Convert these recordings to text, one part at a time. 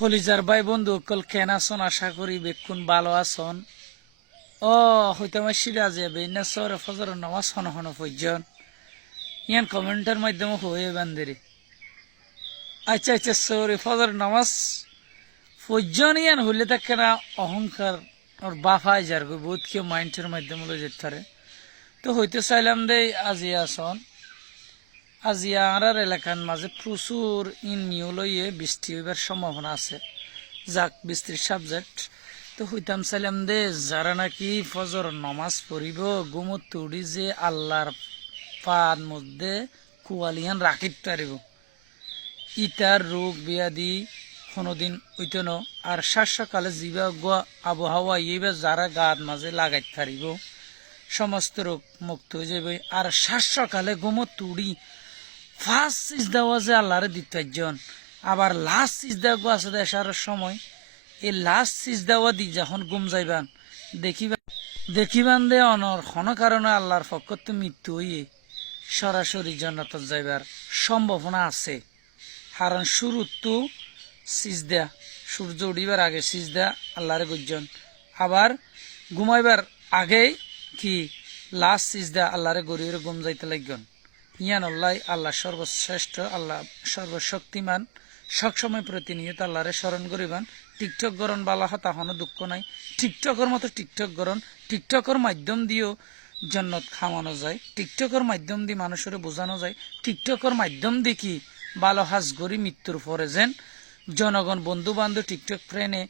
কলিজার ভাই বন্ধু কল কেন আসন আশা করি বেক্ষণ ভালো আসন ও হইতে আমার সিরাজে বেইনা সরে ফজর নামাজ হন হন পর্যন ইয়ান কমেন্টের মাধ্যমে হয়ে বান্ধেরে আচ্ছা আচ্ছা সরে ফজর নামাজ পর্যন ইয়ান হইলে থাকে না অহংকার ওর বাফাই যার গো বহুত কেউ মাইন্ডের মাধ্যমে লই যেতে পারে তো হইতে চাইলাম দে আজিয়া আসন আজিয়া আর এলাকার মাঝে প্রচুর ইন নিউ লইয়ে বৃষ্টি হইবার সম্ভাবনা আছে যাক বৃষ্টির সাবজেক্ট তো হইতাম চাইলাম দে যারা নাকি ফজর নমাজ পড়িব গুমত তুড়ি যে আল্লাহর পার মধ্যে কুয়ালিয়ান রাখিত পারিব ইটার রোগ ব্যাধি কোনোদিন হইত ন আর সকালে যা আবহাওয়া এইবার যারা গাত মাঝে লাগাইত পারিব সমস্ত রোগ মুক্ত হয়ে যাবে আর সকালে গুমত তুড়ি ফার্স্ট সিজদা ওয়াজে আল্লাহরে দিতাইজন আবার লাস্ট সিজদা গো আছে দেশার সময় এই লাস্ট সিজদা ওয়া দি যখন গুম যাইবান দেখিবান দে অনর কোনো কারণে আল্লাহর পক্ষ মৃত্যু হইয়ে সরাসরি জান্নাত যাইবার সম্ভাবনা আছে কারণ শুরু তো সিজদা সূর্য উঠিবার আগে সিজদা আল্লাহরে গুজন আবার ঘুমাইবার আগে কি লাস্ট সিজদা আল্লাহরে গড়িয়ে গুম যাইতে লাগন ইয়ান আল্লাহ আল্লাহ সর্বশ্রেষ্ঠ আল্লাহ সর্বশক্তিমান সবসময় প্রতিনিয়ত আল্লাহরে স্মরণ করিবান টিকটক গরণ বালা তাহনো দুঃখ নাই টিকটকের মতো টিকটক গরণ টিকটকের মাধ্যম দিয়েও জন্নত খাওয়ানো যায় টিকটকের মাধ্যম দিয়ে মানুষের বোঝানো যায় টিকটকের মাধ্যম দিয়ে কি ভালো হাজ গড়ি মৃত্যুর পরে যেন জনগণ বন্ধু বান্ধব টিকটক ফ্রেন্ডে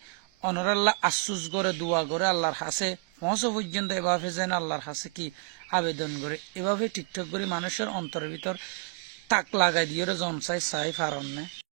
অনরাল্লাহ আশ্বাস করে দোয়া করে আল্লাহর হাসে পৌঁছ পর্যন্ত এভাবে যেন আল্লাহর হাসে কি আবেদন করে এভাবে টিকটক করে মানুষের অন্তরের ভিতর তাক লাগাই দিয়ে জনসাই চাই ফারণ